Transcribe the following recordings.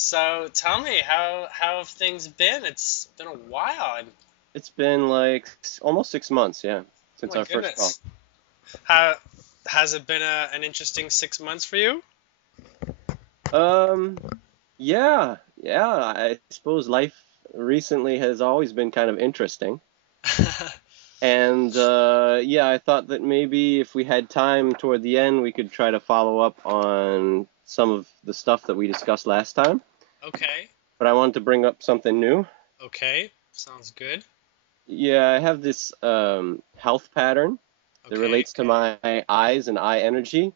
So tell me, how have things been? It's been a while. It's been like almost 6 months, yeah, Oh since my our first call. goodness. How has it been an interesting 6 months for you? Um, yeah, I suppose life recently has always been kind of interesting. And yeah, I thought that maybe if we had time toward the end, we could try to follow up on some of the stuff that we discussed last time. Okay. But I wanted to bring up something new. Okay. Sounds good. Yeah, I have this health pattern that Okay. relates to my eyes and eye energy.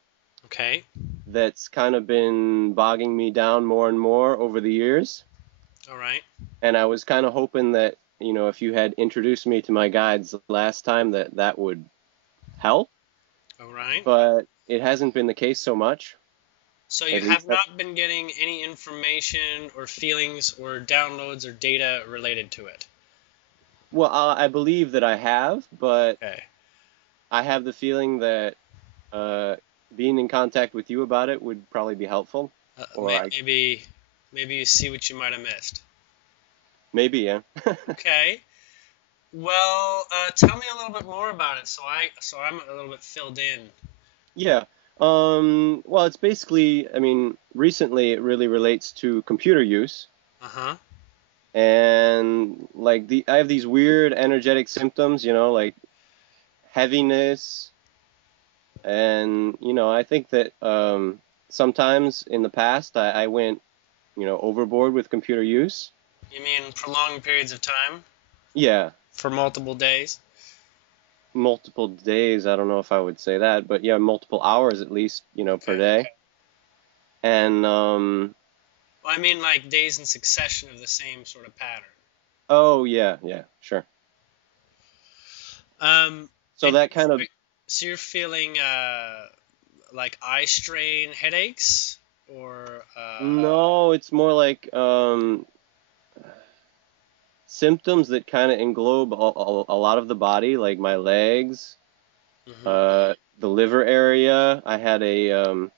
Okay. That's kind of been bogging me down more and more over the years. All right. And I was kind of hoping that, if you had introduced me to my guides last time, that would help. All right. But it hasn't been the case so much. So you At least have that, not been getting any information or feelings or downloads or data related to it. well, I believe that I have, but Okay. I have the feeling that uh, being in contact with you about it would probably be helpful. Or Maybe you see what you might have missed. maybe, yeah. Okay. Well, tell me a little bit more about it, so I'm a little bit filled in. Yeah. Well, it's basically, I mean, recently it really relates to computer use. Uh-huh. And like I have these weird energetic symptoms, like heaviness, and I think that sometimes in the past I went overboard with computer use. You mean prolonged periods of time Yeah, for multiple days? multiple days. I don't know if I would say that, but yeah, multiple hours at least, per Okay. day. And Well, I mean like days in succession of the same sort of pattern. oh yeah, sure. Um, So and that kind of so you're feeling like eye strain, headaches, or no, it's more like symptoms that kind of englobe a lot of the body, like my legs, mhm. the liver area. I had a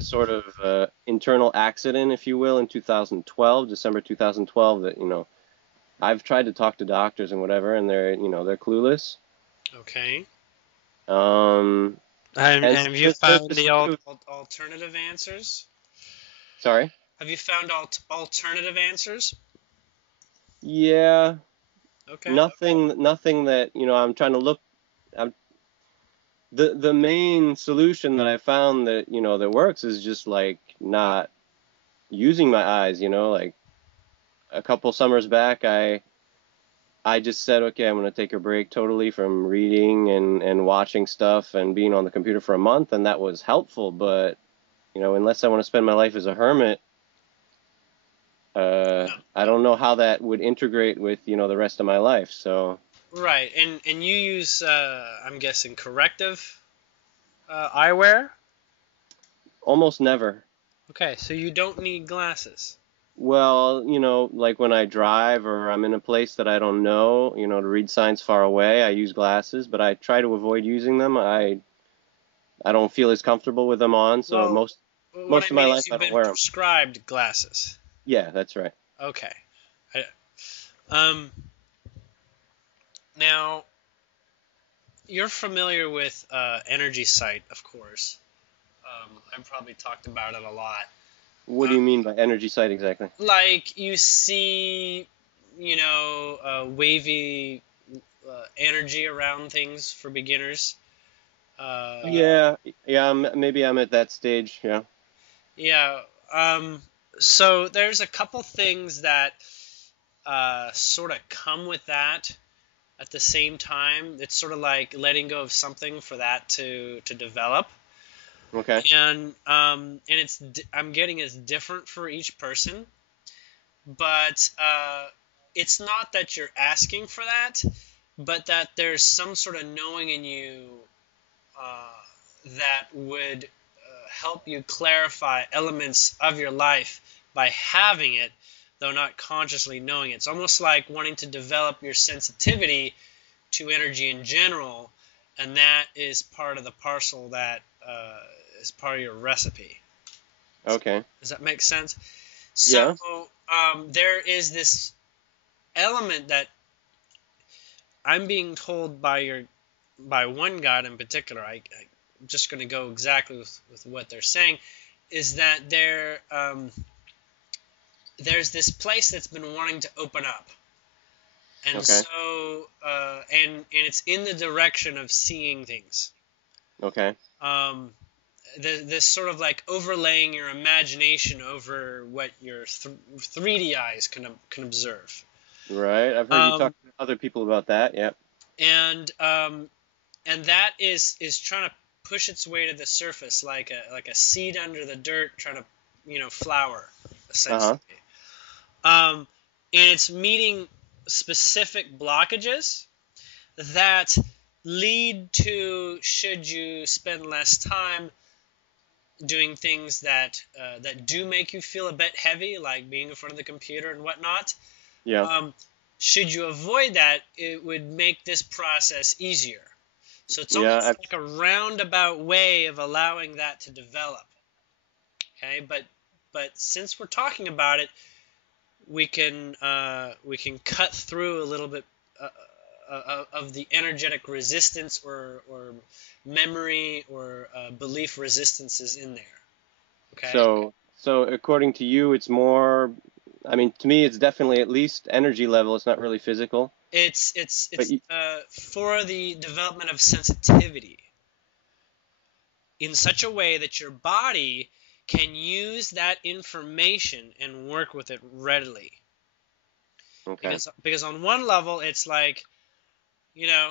sort of internal accident, if you will, in 2012, December 2012. That I've tried to talk to doctors and whatever, and they're clueless. Okay. Um, and And have you there's found this the new. alternative answers? Sorry. Have you found alternative answers? Yeah, Okay. nothing that I'm trying to look. I'm, the main solution that I found that that works is just like not using my eyes. Like a couple summers back, I just said, okay, I'm going to take a break totally from reading and watching stuff and being on the computer for a month, and that was helpful. But unless I want to spend my life as a hermit, I don't know how that would integrate with the rest of my life. So Right, and you use I'm guessing corrective eyewear. almost never. Okay, so you don't need glasses. Well, like when I drive or I'm in a place that I don't know, to read signs far away, I use glasses, but I try to avoid using them. I don't feel as comfortable with them on, so Well, most what most I of my mean life is I you've don't been wear them. prescribed glasses. Yeah, that's right. Okay. I, um, Now you're familiar with Energy Sight, of course. I've probably talked about it a lot. What do Um, you mean by energy sight exactly? like you see, wavy energy around things for beginners. Uh, Yeah, yeah, maybe I'm at that stage, yeah. yeah. So there's a couple things that sort of come with that at the same time. It's sort of like letting go of something for that to develop. Okay. And I'm getting it's different for each person, but it's not that you're asking for that, but that there's some sort of knowing in you that would help you clarify elements of your life by having it, though not consciously knowing it. It's almost like wanting to develop your sensitivity to energy in general, and that is part of the parcel that is part of your recipe. Okay. Does that make sense? So Yeah. there is this element that I'm being told by one God in particular. I'm just going to go exactly with what they're saying, is that there's this place that's been wanting to open up, and Okay. so and it's in the direction of seeing things. Okay. Um, this sort of like overlaying your imagination over what your 3D eyes can observe. Right. I've heard you talk Um, to other people about that. Yep. and that is trying to push its way to the surface like a seed under the dirt trying to flower Uh-huh. essentially. Um, and it's meeting specific blockages that lead to, should you spend less time doing things that do make you feel a bit heavy, like being in front of the computer and whatnot. Yeah. Um, should you avoid that, it would make this process easier. So it's Yeah. almost like a roundabout way of allowing that to develop. Okay, but since we're talking about it, we can cut through a little bit of the energetic resistance or memory or belief resistances in there. Okay. So according to you, it's more. I mean, to me, it's definitely at least energy level. It's not really physical. It's it's But it's for the development of sensitivity in such a way that your body can use that information and work with it readily. okay. Because on one level, it's like, you know,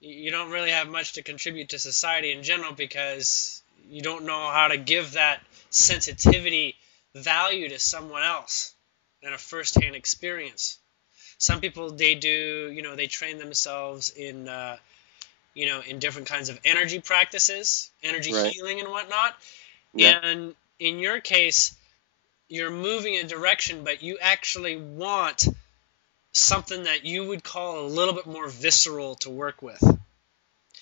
you don't really have much to contribute to society in general because you don't know how to give that sensitivity value to someone else in a first-hand experience. Some people, they do, they train themselves in different kinds of energy practices, energy Right. healing and whatnot. Yeah. And in your case, you're moving in a direction, but you actually want something that you would call a little bit more visceral to work with.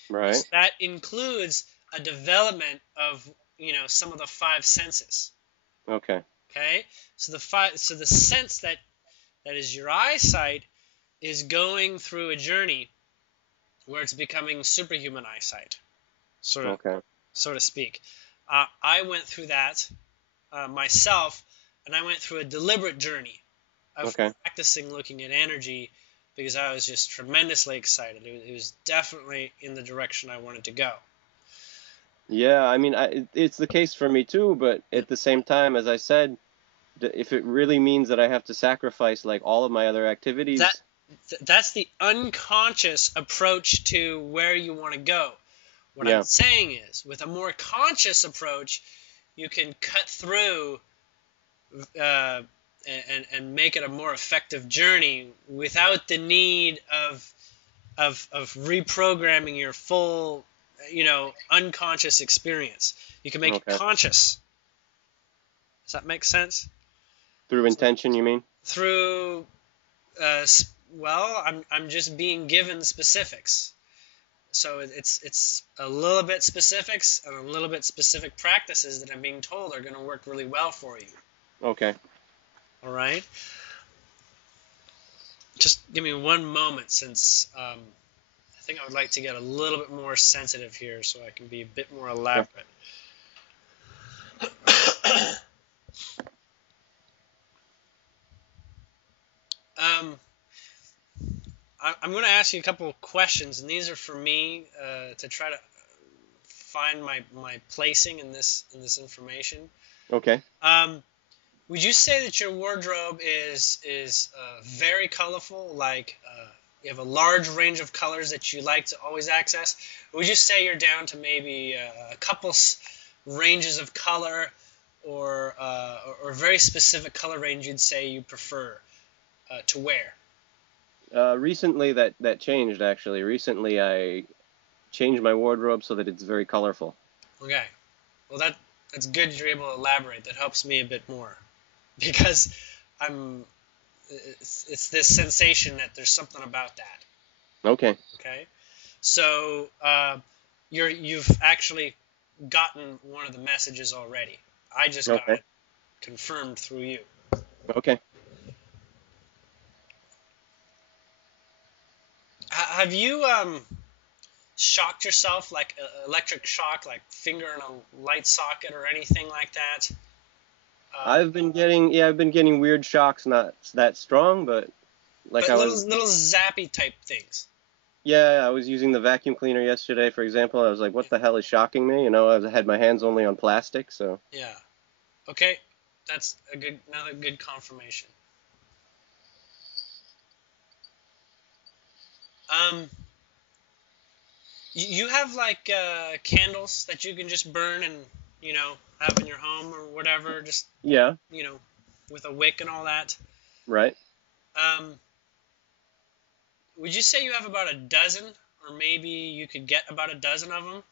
Right. That includes a development of, some of the five senses. Okay. Okay? So the sense that is your eyesight is going through a journey where it's becoming superhuman eyesight, Okay. so to speak. I went through that myself, and I went through a deliberate journey of Okay. practicing looking at energy because I was just tremendously excited. It was definitely in the direction I wanted to go. Yeah. I mean, it's the case for me too. But Yeah. at the same time, as I said, if it really means that I have to sacrifice like all of my other That activities, that's the unconscious approach to where you want to go. What I'm yeah. saying is, with a more conscious approach, you can cut through and make it a more effective journey without the need of reprogramming your full, unconscious experience. You can make it Okay. conscious. Does that make sense? Through intention, you mean? Through, well, I'm just being given specifics. So it's a little bit specifics and a little bit specific practices that I'm being told are going to work really well for you. Okay. All right. Just give me one moment, since I think I would like to get a little bit more sensitive here so I can be a bit more Sure. elaborate. um, I'm going to ask you a couple of questions, and these are for me to try to find my placing in this information. Okay. Would you say that your wardrobe is very colorful? Like you have a large range of colors that you like to always access? Or would you say you're down to maybe a couple ranges of color, or very specific color range you'd say you prefer to wear? Recently that changed actually. Recently I changed my wardrobe so that it's very colorful. Okay. Well, that's good you're able to elaborate. That helps me a bit more because I'm it's this sensation that there's something about that. Okay. Okay. So you've actually gotten one of the messages already. I just got Okay. it confirmed through you. Okay. Have you shocked yourself, like electric shock, like finger in a light socket or anything like that? Uh, I've been getting weird shocks, not that strong, but like but I little was, little zappy type things. yeah, I was using the vacuum cleaner yesterday, for example. I was like, what the hell is shocking me? You know, I had my hands only on plastic, so. Yeah. Okay. That's another good confirmation. Um, you have like candles that you can just burn and have in your home or whatever, just Yeah, you know with a wick and all that. right. Um, would you say you have about a dozen, or maybe you could get about a dozen of them?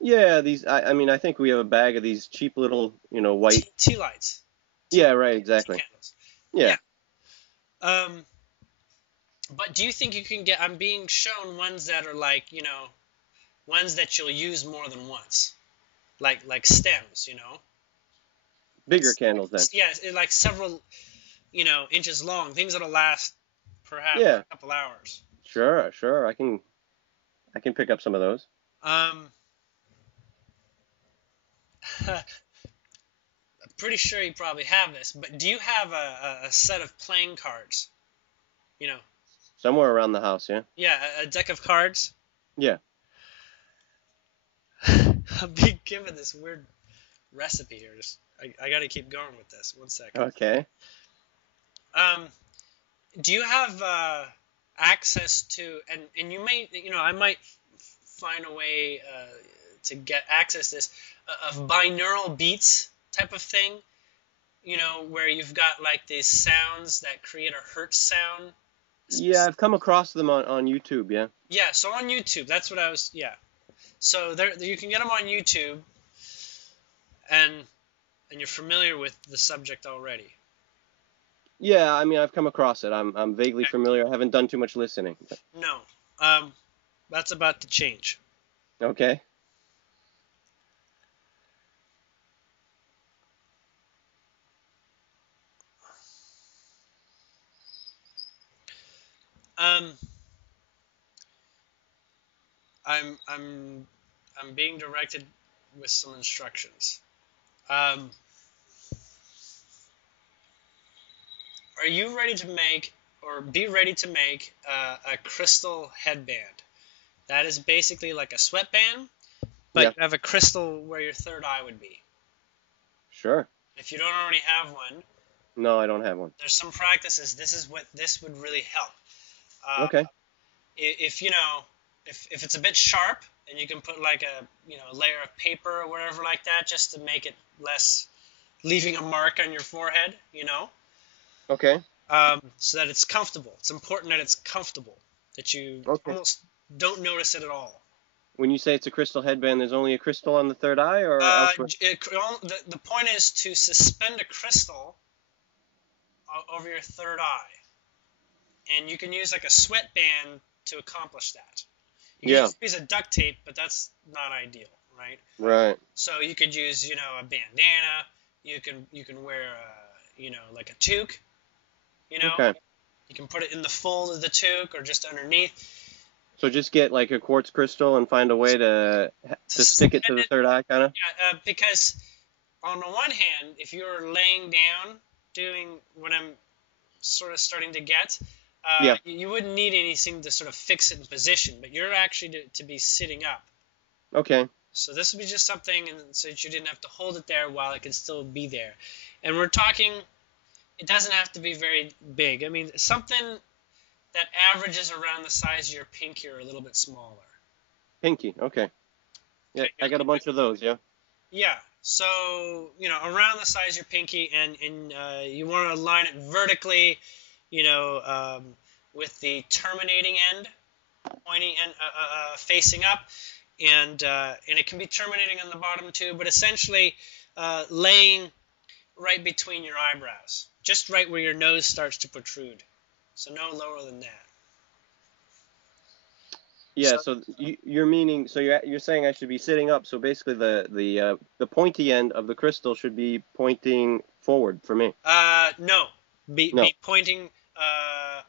Yeah, I mean, I think we have a bag of these cheap little, white. Tea lights, Yeah, right, tea exactly. candles. Yeah. Yeah. Um, but do you think you can get? I'm being shown ones that are like ones that you'll use more than once, like stems, like Bigger candles then. yeah, like several inches long, things that'll last perhaps Yeah, a couple hours. sure, sure. I can pick up some of those. Um, I'm pretty sure you probably have this, but do you have a set of playing cards? You know, Somewhere around the house, yeah. yeah, a deck of cards. Yeah. I'm being given this weird recipe here. I got to keep going with this. 1 second. Okay. Um, do you have access to and you may I might find a way to get access to this of binaural beats type of thing, where you've got like these sounds that create a hertz sound. Yeah, I've come across them on YouTube, yeah. Yeah, so on YouTube, that's what I was. Yeah, so there you can get them on YouTube, and you're familiar with the subject already. Yeah, I mean, I've come across it. I'm vaguely Okay. familiar. I haven't done too much listening. No, that's about to change. Okay. Um, I'm being directed with some instructions. Um, are you ready to make, or be ready to make, a crystal headband? That is basically like a sweatband, but Yeah, you have a crystal where your third eye would be. sure. If you don't already have one, No, I don't have one. there's some practices. This would really help. Uh, Okay. if if it's a bit sharp, and you can put like a layer of paper or whatever like that, just to make it less leaving a mark on your forehead, Okay. so that it's comfortable. It's important that it's comfortable, that you Okay. almost don't notice it at all. When you say it's a crystal headband, there's only a crystal on the third eye or elsewhere? The point is to suspend a crystal over your third eye, and you can use like a sweatband to accomplish that. You can Yeah. use a piece of duct tape, but that's not ideal, right? Right. So you could use, a bandana. You can wear, like a toque. You know, Okay. you can put it in the fold of the toque or just underneath So just get like a quartz crystal and find a way to to stick it to suspend the it. third eye, kind of. Yeah, because on the one hand, if you're laying down doing what I'm sort of starting to get, Yeah. you wouldn't need anything to sort of fix it in position, but you're actually to be sitting up. Okay. So this would be just something, and so that you didn't have to hold it there while it can still be there. And we're talking, it doesn't have to be very big. I mean, something that averages around the size of your pinky or a little bit smaller. Pinky. Okay. Yeah, Okay, I got a bunch of those. Yeah. yeah. So around the size of your pinky, and you want to align it vertically, with the terminating end pointing and facing up, and it can be terminating on the bottom too. But essentially, laying right between your eyebrows, just right where your nose starts to protrude. So no lower than that. Yeah. So So you're meaning, so you're saying I should be sitting up. So basically, the pointy end of the crystal should be pointing forward for me? No. No. Be pointing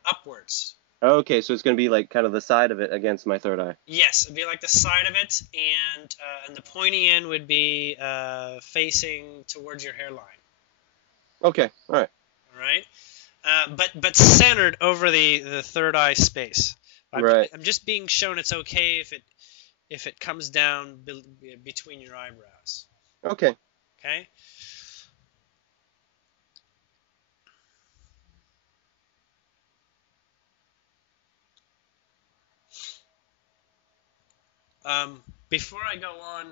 upwards. Okay, so it's going to be like kind of the side of it against my third eye. Yes, it'd be like the side of it, and the pointy end would be facing towards your hairline. Okay, all right. All right, but centered over the third eye space. Right. I'm just being shown it's okay if it comes down between your eyebrows. Okay. Okay. Before I go on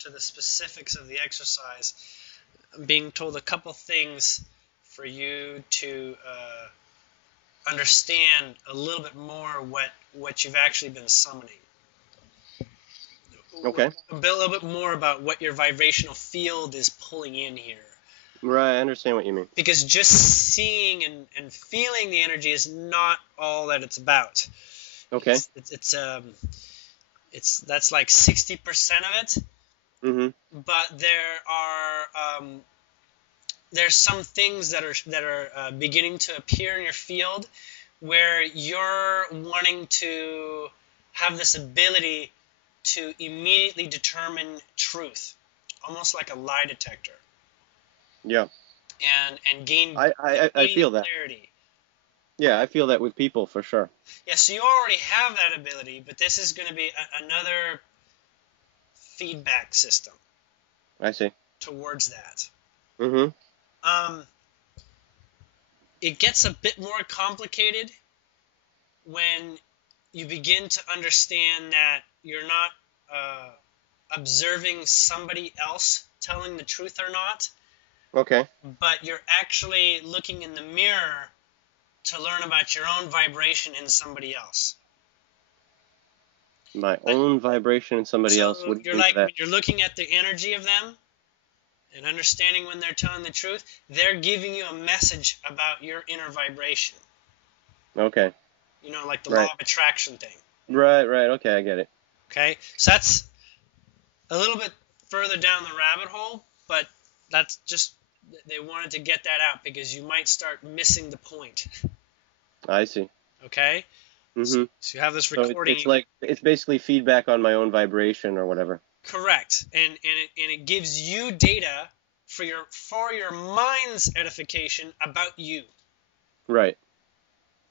to the specifics of the exercise, I'm being told a couple things for you to understand a little bit more what you've actually been summoning. Okay. A little bit more about what your vibrational field is pulling in here. Right, I understand what you mean. Because just seeing and feeling the energy is not all that it's about. Okay. It's that's like 60% of it. Mm-hmm. But there's some things that are beginning to appear in your field where you're wanting to have this ability to immediately determine truth, almost like a lie detector. Yeah. And gain I feel that. clarity. Yeah, I feel that with people for sure. Yeah, so you already have that ability, but this is going to be another feedback system. I see. Towards that. Mm-hmm. It gets a bit more complicated when you begin to understand that you're not observing somebody else telling the truth or not. Okay. But you're actually looking in the mirror to learn about your own vibration in somebody else. My own vibration in somebody else. What do you mean by that? When you're looking at the energy of them and understanding when they're telling the truth, they're giving you a message about your inner vibration. Okay. You know, like the law of attraction thing. Right. Okay, I get it. Okay, so that's a little bit further down the rabbit hole, but that's just, they wanted to get that out because you might start missing the point. I see. Okay? Mm-hmm. So you have this recording. So it's basically feedback on my own vibration or whatever. Correct. And it gives you data for your mind's edification about you. Right.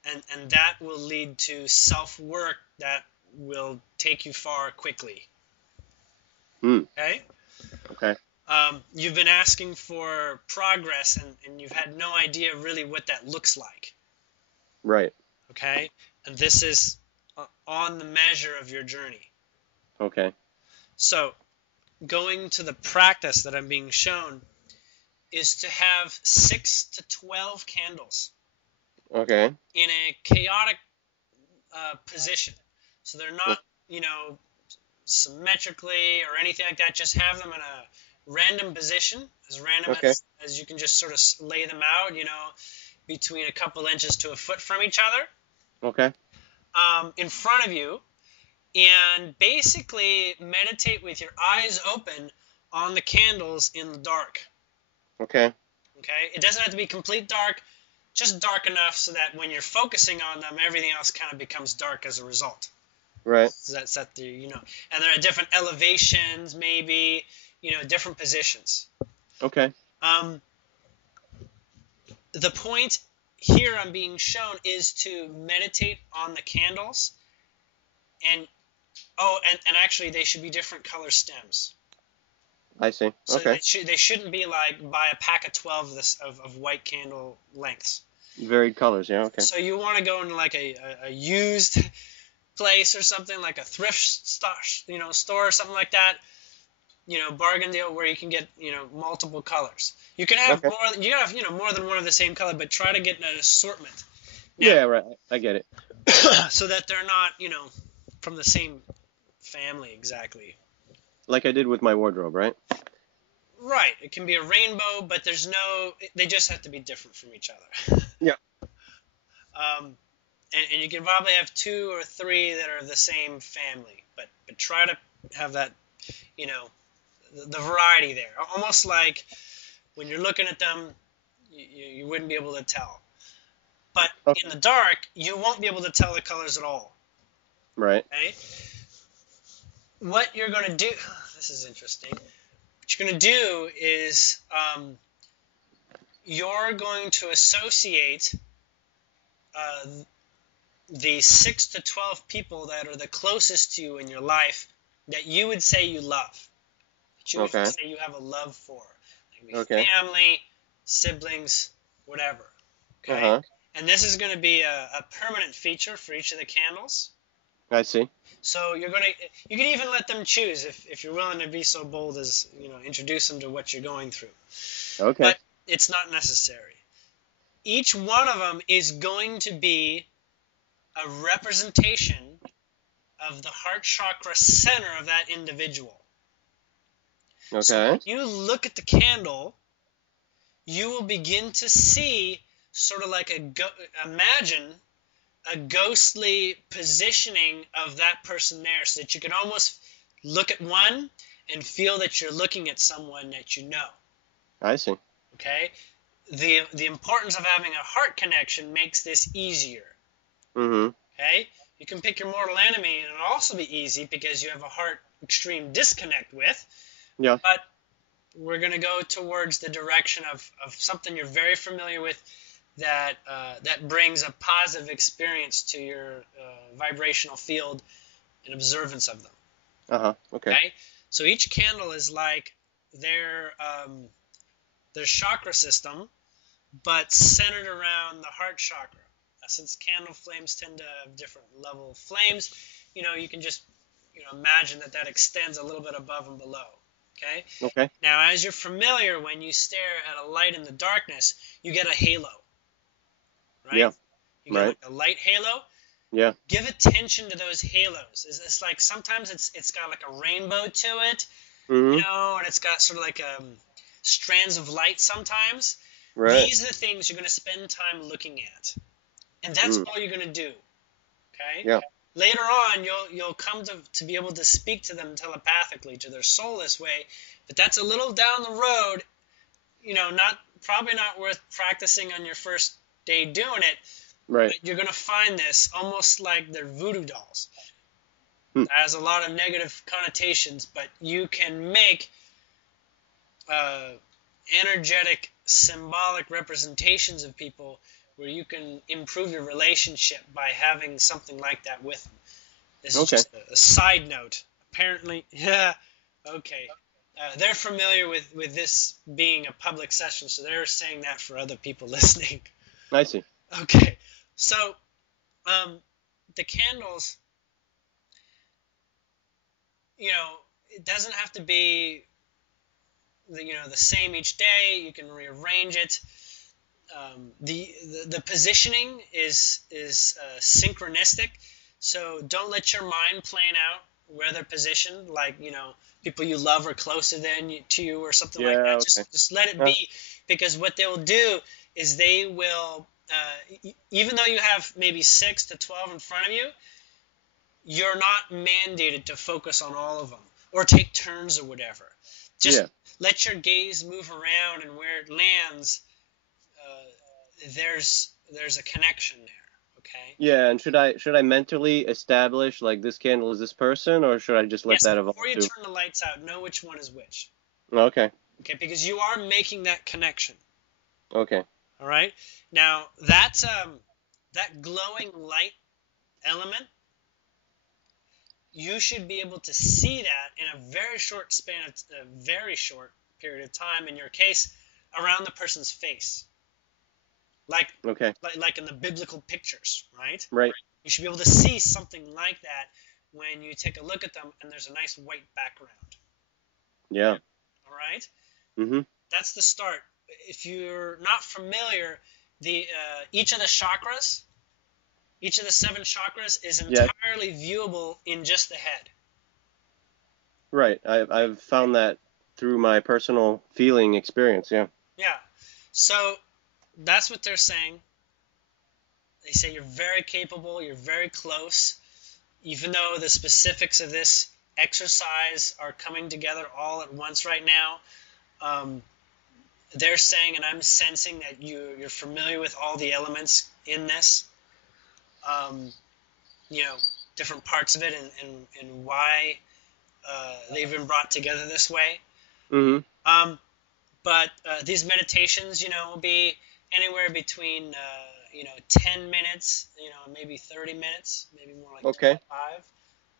And that will lead to self-work that will take you far quickly. Okay? Okay. You've been asking for progress, and you've had no idea really what that looks like. Right. Okay? And this is on the measure of your journey. Okay. So, going to the practice that I'm being shown is to have 6 to 12 candles. Okay. In a chaotic position. So they're not, symmetrically or anything like that. Just have them in a random position, as random as you can just sort of lay them out, between a couple inches to a foot from each other. Okay. In front of you, and basically meditate with your eyes open on the candles in the dark. Okay. Okay? It doesn't have to be complete dark, just dark enough so that when you're focusing on them, everything else kind of becomes dark as a result. Right. So that's at the, and there are different elevations, maybe, different positions. Okay. The point here I'm being shown is to meditate on the candles, and actually they should be different color stems. I see. So okay. They shouldn't be like by a pack of 12 of white candle lengths. Varied colors, yeah, okay. So you want to go into like a used place or something, like a thrift store or something like that, bargain deal where you can get, multiple colors. You can have more than one of the same color, but try to get an assortment. Now, yeah, right. I get it. so that they're not, from the same family exactly. Like I did with my wardrobe, right? Right. It can be a rainbow, but they just have to be different from each other. Yeah. And you can probably have 2 or 3 that are the same family, but try to have that, the variety there. Almost like when you're looking at them, you wouldn't be able to tell. But Okay. in the dark, you won't be able to tell the colors at all. Right. Okay? What you're going to do, this is interesting. What you're going to do is you're going to associate the 6 to 12 people that are the closest to you in your life that you would say you love, that you would Okay. say you have a love for. It can be Okay. family, siblings, whatever. Okay? Uh-huh. And this is going to be a permanent feature for each of the candles. I see. So you can even let them choose if you're willing to be so bold as, introduce them to what you're going through. Okay. But it's not necessary. Each one of them is going to be a representation of the heart chakra center of that individual. So Okay. when you look at the candle, you will begin to see sort of like imagine a ghostly positioning of that person there, so that you can almost look at one and feel that you're looking at someone that you know. I see. Okay? The importance of having a heart connection makes this easier. Mm-hmm. Okay? You can pick your mortal enemy, and it'll also be easy because you have a heart extreme disconnect with. Yeah. But we're going to go towards the direction of something you're very familiar with, that brings a positive experience to your vibrational field and observance of them. Uh-huh. Okay. So each candle is like their chakra system, but centered around the heart chakra. Since candle flames tend to have different level of flames, you can just imagine that extends a little bit above and below. Okay. Okay. Now, as you're familiar, when you stare at a light in the darkness, you get a halo, right? Yeah. You get like a light halo. Yeah. Give attention to those halos. It's like sometimes it's got like a rainbow to it, Mm-hmm. and it's got sort of like strands of light sometimes. Right. These are the things you're going to spend time looking at, and that's all you're going to do. Okay. Yeah. Later on, you'll come to be able to speak to them telepathically, to their soul this way, but that's a little down the road. Probably not worth practicing on your first day doing it. Right. But you're going to find this almost like they're voodoo dolls. Hmm. It has a lot of negative connotations, but you can make energetic, symbolic representations of people where you can improve your relationship by having something like that with them. This is just a side note. Apparently, yeah, okay. They're familiar with this being a public session, so they're saying that for other people listening. I see. Okay, so the candles, it doesn't have to be the same each day. You can rearrange it. The positioning is synchronistic, so don't let your mind plan out where they're positioned, like people you love are closer to you or something like that. Okay. Just let it be, because what they will do is they will, even though you have maybe 6 to 12 in front of you, you're not mandated to focus on all of them or take turns or whatever. Just let your gaze move around, and where it lands, there's a connection there. Okay. Yeah, and should I mentally establish like this candle is this person, or should I just let that evolve Before you too? turn the lights out, know which one is which. Okay. Okay, because you are making that connection. Okay. All right. Now that glowing light element, you should be able to see that in a very short period of time. In your case, around the person's face. Like in the biblical pictures, right? Right. You should be able to see something like that when you take a look at them and there's a nice white background. Yeah. All right? Mm-hmm. That's the start. If you're not familiar, each of the chakras, each of the 7 chakras is entirely viewable in just the head. Right. I've found that through my personal feeling experience, yeah. Yeah. So that's what they're saying. They say you're very capable, you're very close, even though the specifics of this exercise are coming together all at once right now. they're saying, and I'm sensing that you're familiar with all the elements in this, um, you know, different parts of it, and why they've been brought together this way. Mm-hmm. But these meditations, will be anywhere between 10 minutes, maybe 30 minutes, maybe more like Okay.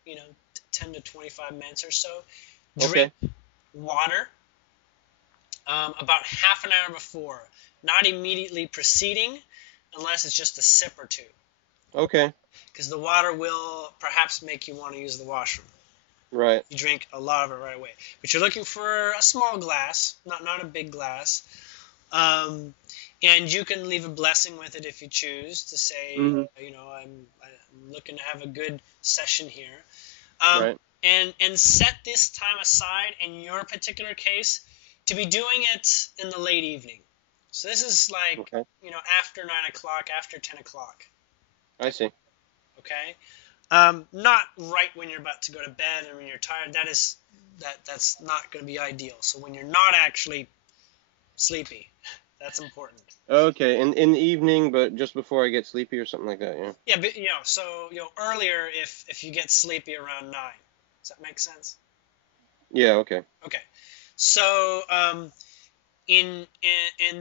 25, 10 to 25 minutes or so. Okay. Drink water about half an hour before, not immediately preceding, unless it's just a sip or two, Okay. because the water will perhaps make you want to use the washroom. Right. You drink a lot of it right away, but you're looking for a small glass, not a big glass. And you can leave a blessing with it if you choose to say, Mm-hmm. I'm looking to have a good session here. Right. And set this time aside in your particular case to be doing it in the late evening. So this is like, Okay. after 9 o'clock, after 10 o'clock. I see. Okay? Not right when you're about to go to bed and when you're tired. That's not going to be ideal. So when you're not actually sleepy, that's important. Okay. In the evening, but just before I get sleepy or something like that. Yeah. Yeah, but so earlier if you get sleepy around 9. Does that make sense? Yeah. Okay. Okay. So in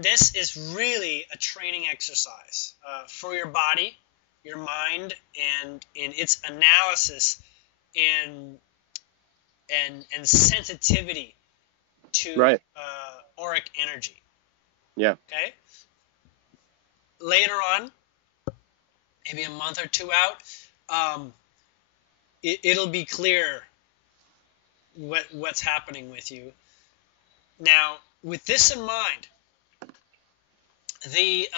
this is really a training exercise for your body, your mind, and in its analysis and sensitivity to Right. auric energy. Yeah. Okay. Later on, maybe a month or two out, it'll be clear what's happening with you. Now, with this in mind, the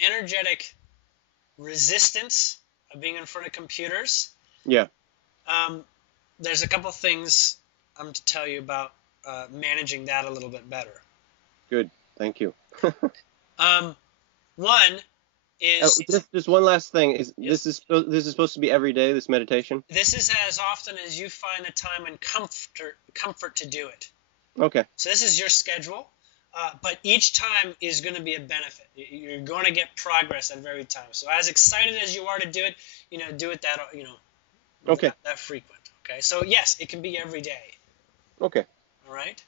energetic resistance of being in front of computers, Yeah. there's a couple things I'm to tell you about managing that a little bit better. Good. Thank you. One is just one last thing. Yes. This is supposed to be every day, this meditation? This is as often as you find the time and comfort to do it. Okay. So this is your schedule, but each time is going to be a benefit. You're going to get progress at every time. So as excited as you are to do it, do it Okay. that frequent. Okay. So yes, it can be every day. Okay. All right.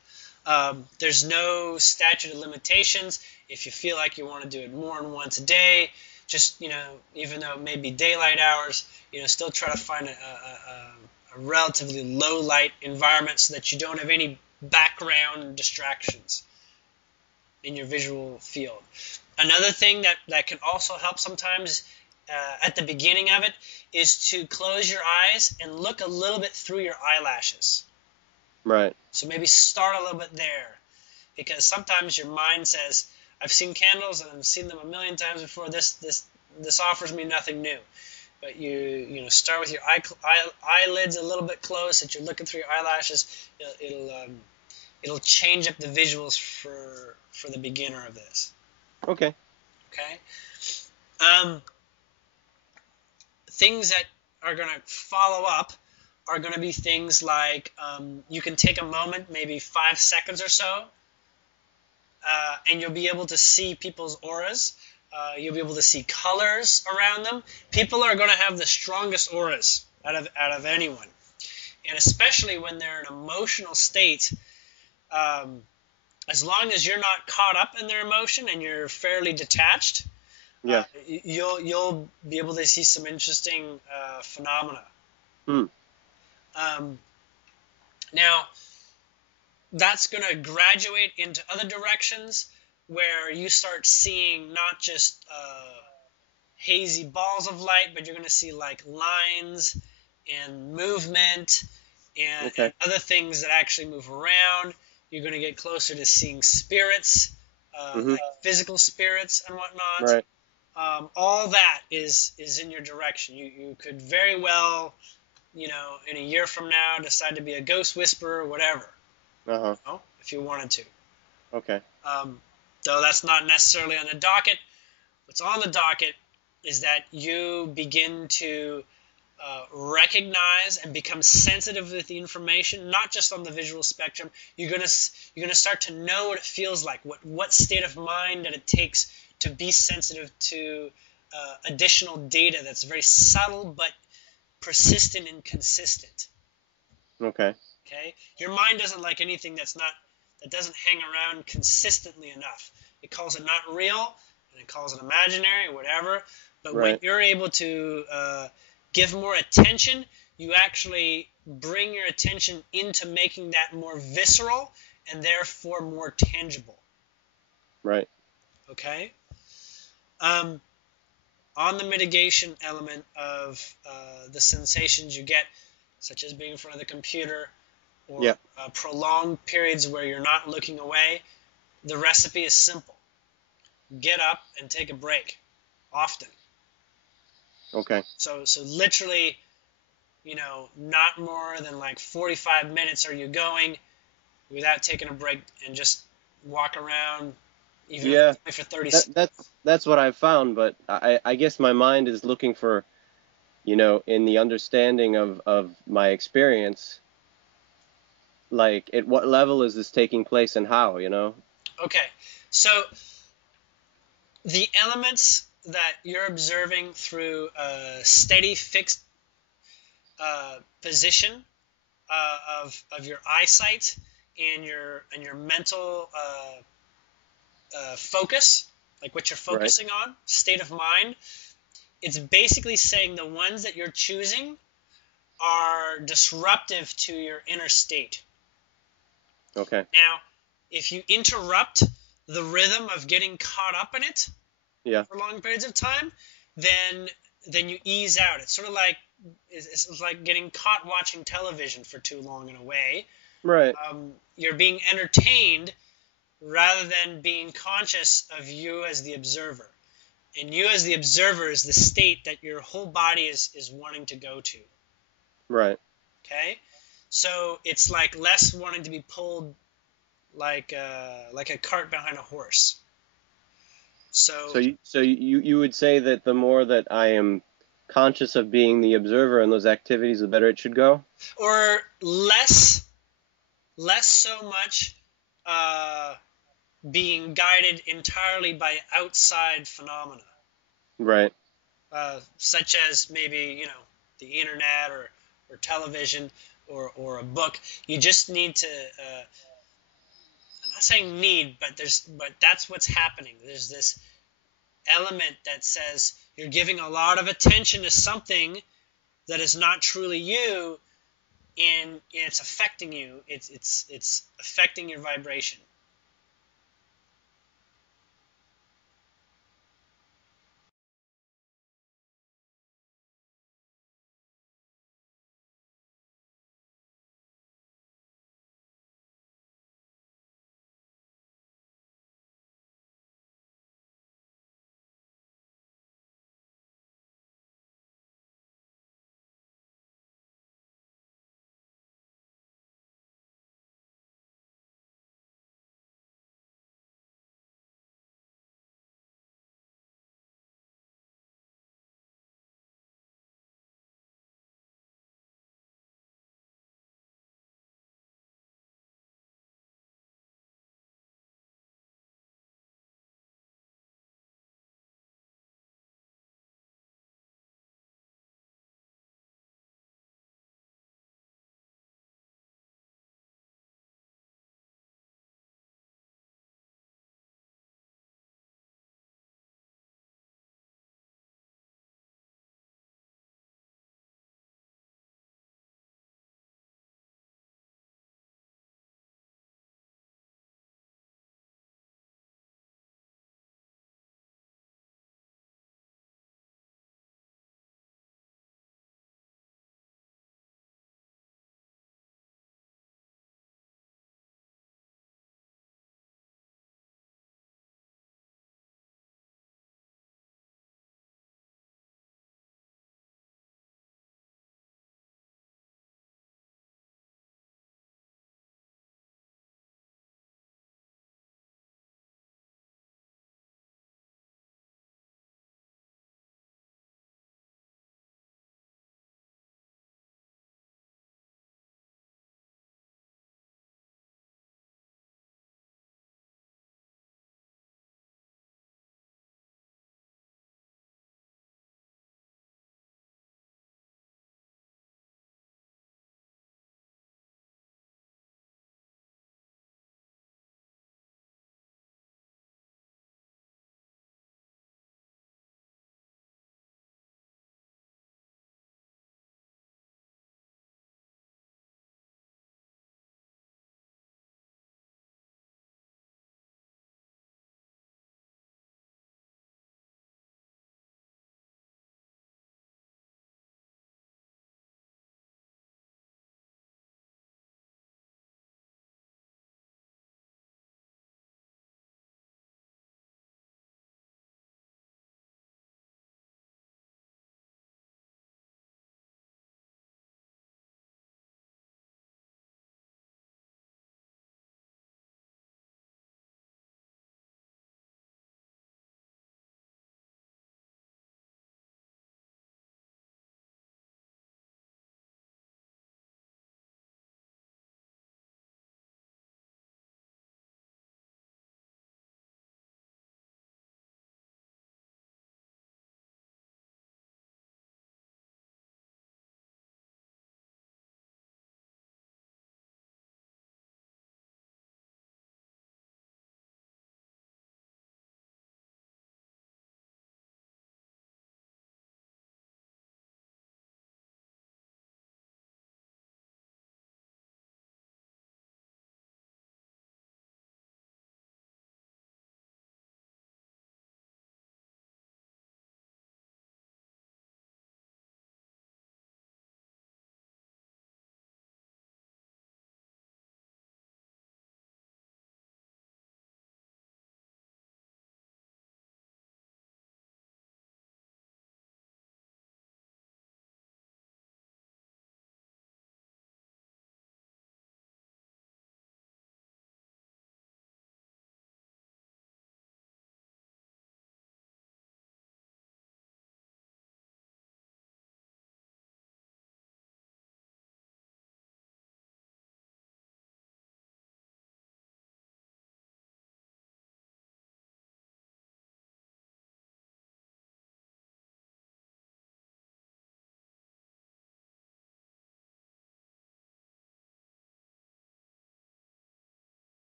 There's no statute of limitations. If you feel like you want to do it more than once a day, just even though it may be daylight hours, still try to find a relatively low light environment so that you don't have any background distractions in your visual field. Another thing that can also help sometimes at the beginning of it is to close your eyes and look a little bit through your eyelashes. Right. So maybe start a little bit there, because sometimes your mind says, I've seen candles and I've seen them a million times before. This offers me nothing new. But you start with your eyelids a little bit closed, that you're looking through your eyelashes. It'll change up the visuals for the beginner of this. Okay. Okay. Things that are going to follow up are going to be things like you can take a moment, maybe 5 seconds or so, and you'll be able to see people's auras. You'll be able to see colors around them. People are going to have the strongest auras out of anyone, and especially when they're in an emotional state. As long as you're not caught up in their emotion and you're fairly detached, Yeah. you'll be able to see some interesting phenomena. Hmm. Now, that's going to graduate into other directions where you start seeing not just hazy balls of light, but you're going to see like lines and movement and other things that actually move around. You're going to get closer to seeing spirits, like physical spirits and whatnot. Right. All that is in your direction. You could very well, in a year from now, decide to be a ghost whisperer or whatever. If you wanted to. Okay. Though that's not necessarily on the docket. What's on the docket is that you begin to recognize and become sensitive with the information, not just on the visual spectrum. You're gonna start to know what it feels like, what state of mind that it takes to be sensitive to additional data that's very subtle but persistent and consistent. Okay. Okay, your mind doesn't like anything that doesn't hang around consistently enough. It calls it not real, and it calls it imaginary, or whatever. But when Right. you're able to give more attention, you actually bring your attention into making that more visceral and therefore more tangible. Right. Okay. On the mitigation element of the sensations you get, such as being in front of the computer, or Yeah. prolonged periods where you're not looking away, the recipe is simple. Get up and take a break often. Okay. So literally, not more than like 45 minutes are you going without taking a break, and just walk around, even Yeah. for 30 That seconds. that's what I've found, but I guess my mind is looking for, in the understanding of my experience, like at what level is this taking place and how, Okay, so the elements that you're observing through a steady, fixed position of your eyesight and your mental focus, like what you're Right. focusing on, state of mind. It's basically saying the ones that you're choosing are disruptive to your inner state. Okay. Now, if you interrupt the rhythm of getting caught up in it Yeah. for long periods of time, then you ease out. It's like getting caught watching television for too long in a way. Right. You're being entertained rather than being conscious of you as the observer. And you as the observer is the state that your whole body is wanting to go to. Right. Okay? So it's like less wanting to be pulled like a cart behind a horse. So So, you would say that the more that I am conscious of being the observer in those activities, the better it should go? or less so much uh, being guided entirely by outside phenomena, Right. such as maybe the internet, or television, or a book. You just need to. I'm not saying need, but that's what's happening. There's this element that says you're giving a lot of attention to something that is not truly you, and it's affecting you. It's affecting your vibration.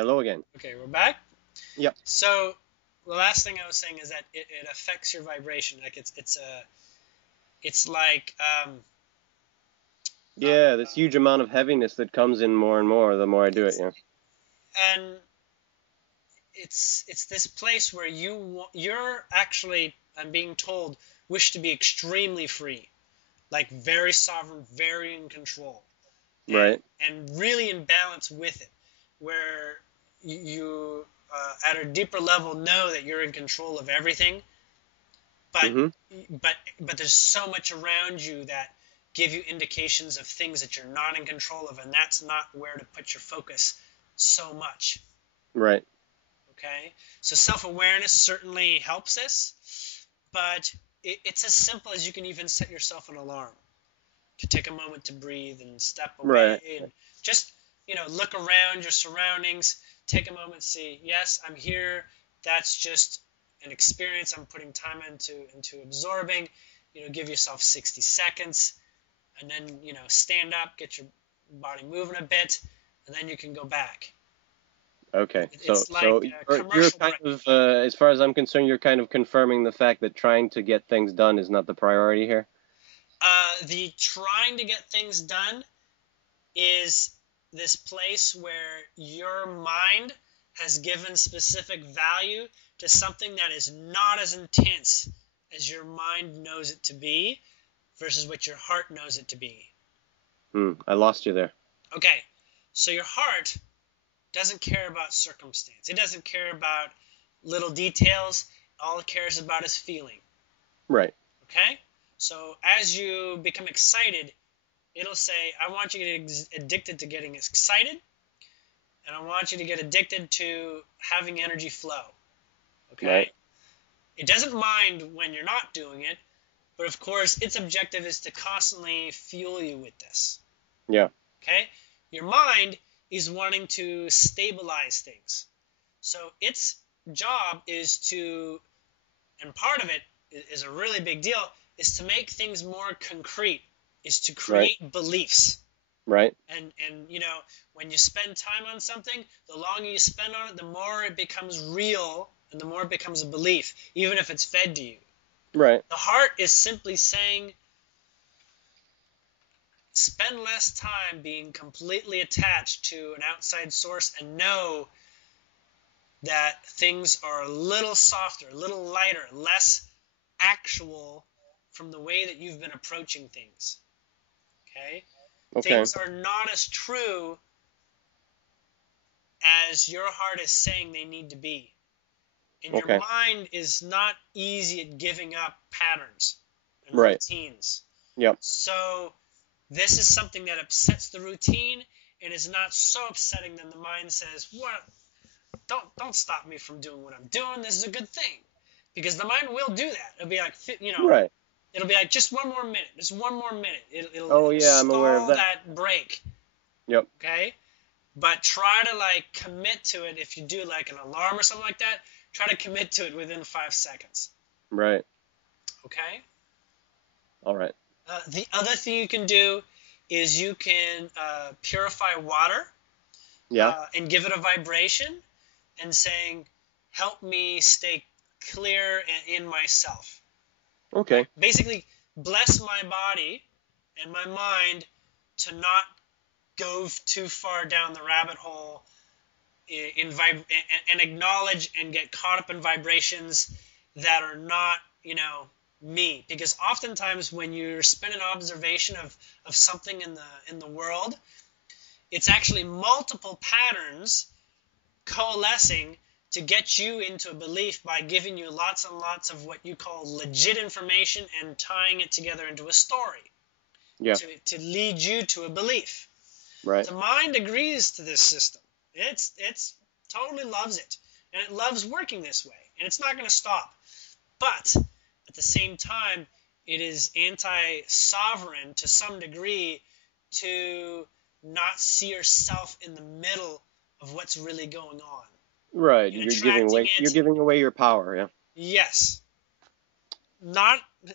Hello again. Okay, we're back. Yep. So the last thing I was saying is that it affects your vibration. Like it's like Yeah, this huge amount of heaviness that comes in more and more the more I do it. Yeah. and it's this place where you're actually, I'm being told, wish to be extremely free, like very sovereign, very in control, Right. and really in balance with it, where you at a deeper level know that you're in control of everything, but Mm-hmm. but there's so much around you that give you indications of things that you're not in control of, and that's not where to put your focus so much. Right. Okay, so self-awareness certainly helps us, but it's as simple as you can even set yourself an alarm to take a moment to breathe and step away Right. and just, look around your surroundings, take a moment, see, yes, I'm here. That's just an experience I'm putting time into absorbing. Give yourself 60 seconds, and then, stand up, get your body moving a bit, and then you can go back. Okay. It's like So a you're commercial kind break. of, as far as I'm concerned, you're kind of confirming the fact that trying to get things done is not the priority here. The trying to get things done is this place where your mind has given specific value to something that is not as intense as your mind knows it to be versus what your heart knows it to be. I lost you there. Okay, so your heart doesn't care about circumstance. It doesn't care about little details. All it cares about is feeling. Right. Okay? So as you become excited, it'll say, I want you to get addicted to getting excited, and I want you to get addicted to having energy flow. Okay? Right. It doesn't mind when you're not doing it, but of course, its objective is to constantly fuel you with this. Yeah. Okay? Your mind is wanting to stabilize things. So its job is to, and part of it is a really big deal, is to make things more concrete, is to create beliefs. Right. And when you spend time on something, the longer you spend on it, the more it becomes real and the more it becomes a belief, even if it's fed to you. Right. The heart is simply saying, spend less time being completely attached to an outside source and know that things are a little softer, a little lighter, less actual from the way that you've been approaching things. Okay? Things are not as true as your heart is saying they need to be. And your mind is not easy at giving up patterns and routines. Yep. So this is something that upsets the routine and is not so upsetting that the mind says, "What? Don't stop me from doing what I'm doing. This is a good thing." Because the mind will do that. It'll be like, it'll be like, just one more minute, just one more minute. It'll I'm aware of stall that break. Yep. Okay? But try to commit to it. If you do like an alarm or something like that, try to commit to it within 5 seconds. Right. Okay? All right. The other thing you can do is you can purify water. Yeah. And give it a vibration and saying, help me stay clear in myself. Okay. Basically, bless my body and my mind to not go too far down the rabbit hole and acknowledge and get caught up in vibrations that are not, me. Because oftentimes when you're spending observation of something in the world, it's actually multiple patterns coalescing to get you into a belief by giving you lots and lots of what you call legit information and tying it together into a story. Yeah. To lead you to a belief. Right. The mind agrees to this system. It's totally loves it. And it loves working this way. And it's not going to stop. But at the same time, it is anti-sovereign to some degree to not see yourself in the middle of what's really going on. Right. You're giving away your power, yeah. Yes.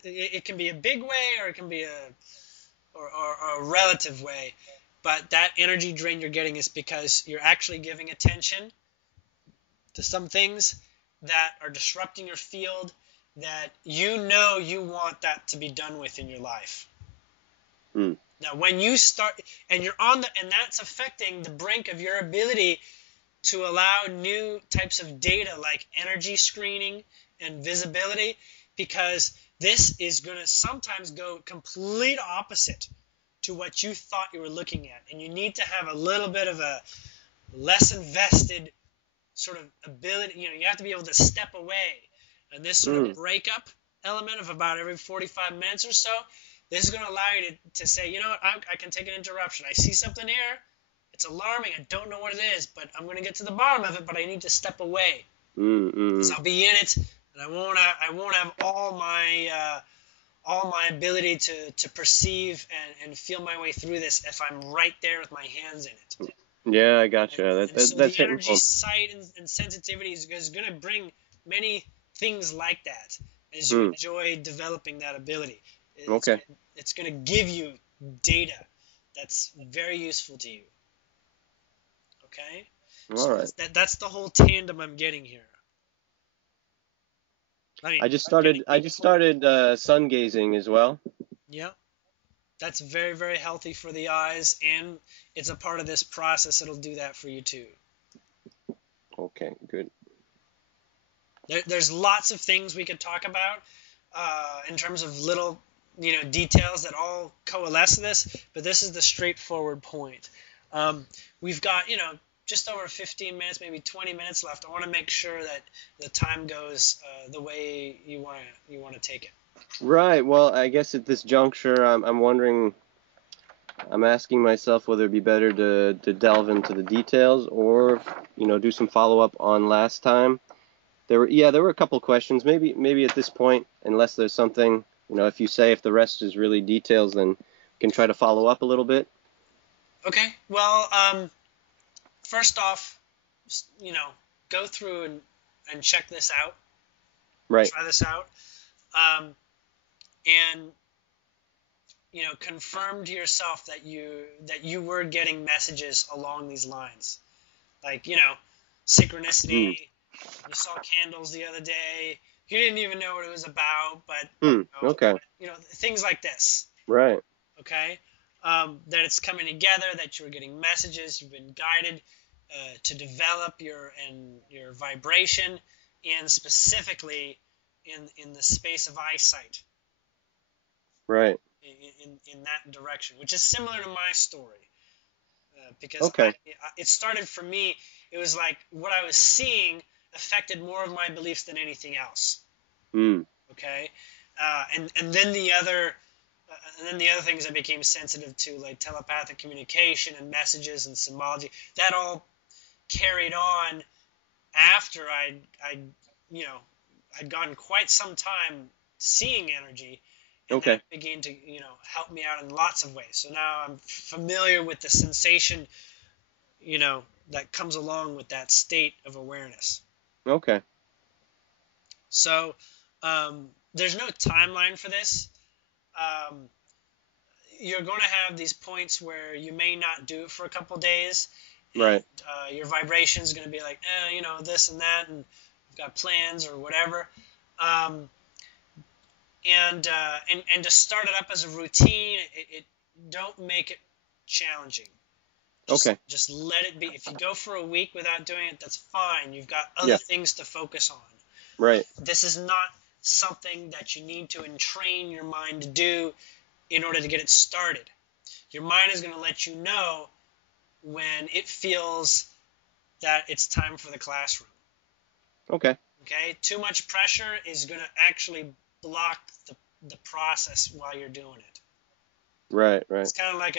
It can be a big way or it can be a relative way. but that energy drain you're getting is because you're actually giving attention to some things that are disrupting your field that you know you want that to be done with in your life. Mm. Now, when you start, and you're on the, and that's affecting the brink of your ability to allow new types of data like energy screening and visibility, because this is going to sometimes go complete opposite to what you thought you were looking at. And you need to have a little bit of a less invested sort of ability. You have to be able to step away. And this sort of breakup element of about every 45 minutes or so, this is going to allow you to say, you know what, I can take an interruption. I see something here. It's alarming. I don't know what it is, but I'm going to get to the bottom of it, but I need to step away. Because I'll be in it, and I won't have all my ability to perceive and feel my way through this if I'm right there with my hands in it. Yeah, I gotcha. So That's the hitting energy home. sight and sensitivity is going to bring many things like that as you enjoy developing that ability. Okay. It's going to give you data that's very useful to you. Okay? All So right. that's the whole tandem I'm getting here. I mean, I just started sun gazing as well. yeah, that's very, very healthy for the eyes, and it's a part of this process. It'll do that for you too. Okay, good. There's lots of things we could talk about in terms of little, details that all coalesce this, but this is the straightforward point. We've got, just over 15 minutes, maybe 20 minutes left. I want to make sure that the time goes the way you want to take it. Right. Well, I guess at this juncture, I'm wondering, I'm asking myself whether it'd be better to delve into the details or, do some follow up on last time. There were a couple questions. Maybe at this point, unless there's something, if the rest is really details, then we can try to follow up a little bit. Okay. Well, first off, go through and check this out. Right. Try this out. And confirm to yourself that you were getting messages along these lines, like synchronicity. You saw candles the other day. You didn't even know what it was about, but Okay. Things like this. Right. Okay, that it's coming together. That you're getting messages. You've been guided to develop your vibration, and specifically in the space of eyesight. Right. In that direction, which is similar to my story, because Okay. it started for me. It was like what I was seeing affected more of my beliefs than anything else. Okay, and then the other things I became sensitive to, like telepathic communication and messages and symbology, that all carried on after I'd gone quite some time seeing energy. And Okay. that began to, help me out in lots of ways. So now I'm familiar with the sensation, that comes along with that state of awareness. Okay. So there's no timeline for this. You're going to have these points where you may not do it for a couple days. And, right. Your vibration is going to be like, this and that, and I've got plans or whatever. And to start it up as a routine, don't make it challenging. Just let it be. If you go for a week without doing it, that's fine. You've got other things to focus on. Right. This is not something that you need to entrain your mind to do in order to get it started. Your mind is going to let you know when it feels that it's time for the classroom. Okay. Okay? Too much pressure is going to actually block the process while you're doing it. Right. It's kind of like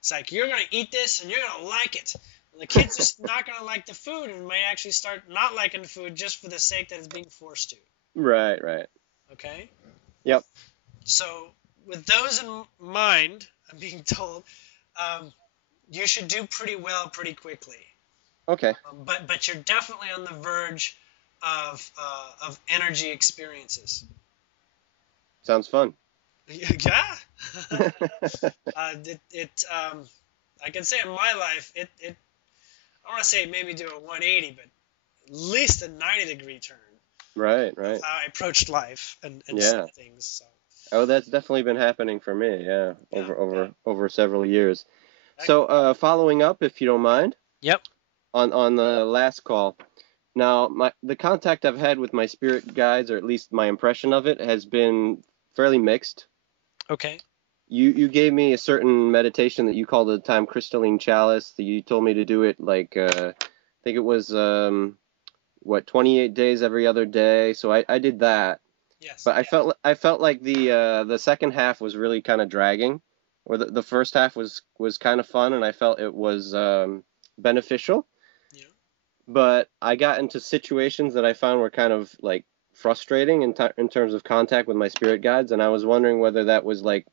it's like you're going to eat this and you're going to like it. And the kid's just not going to like the food and may actually start not liking the food just for the sake that it's being forced to. Right. Okay? Yep. So with those in mind, I'm being told, you should do pretty well pretty quickly. Okay. But you're definitely on the verge of energy experiences. Sounds fun. Yeah. I can say in my life, I want to say maybe do a 180, but at least a 90-degree turn Right, of right. how I approached life and saw Yeah. things. So, Oh, that's definitely been happening for me. Yeah, yeah, yeah. over several years. So, Excellent. following up, if you don't mind, Yep. on the last call. Now, the contact I've had with my spirit guides, or at least my impression of it, has been fairly mixed. Okay. You gave me a certain meditation that you called at the time crystalline chalice. That you told me to do it like I think it was 28 days every other day. So I did that, Yes. but I felt like the second half was really kind of dragging, or the first half was kind of fun, and I felt it was beneficial. Yeah. But I got into situations that I found were kind of like frustrating in terms of contact with my spirit guides, and I was wondering whether that was like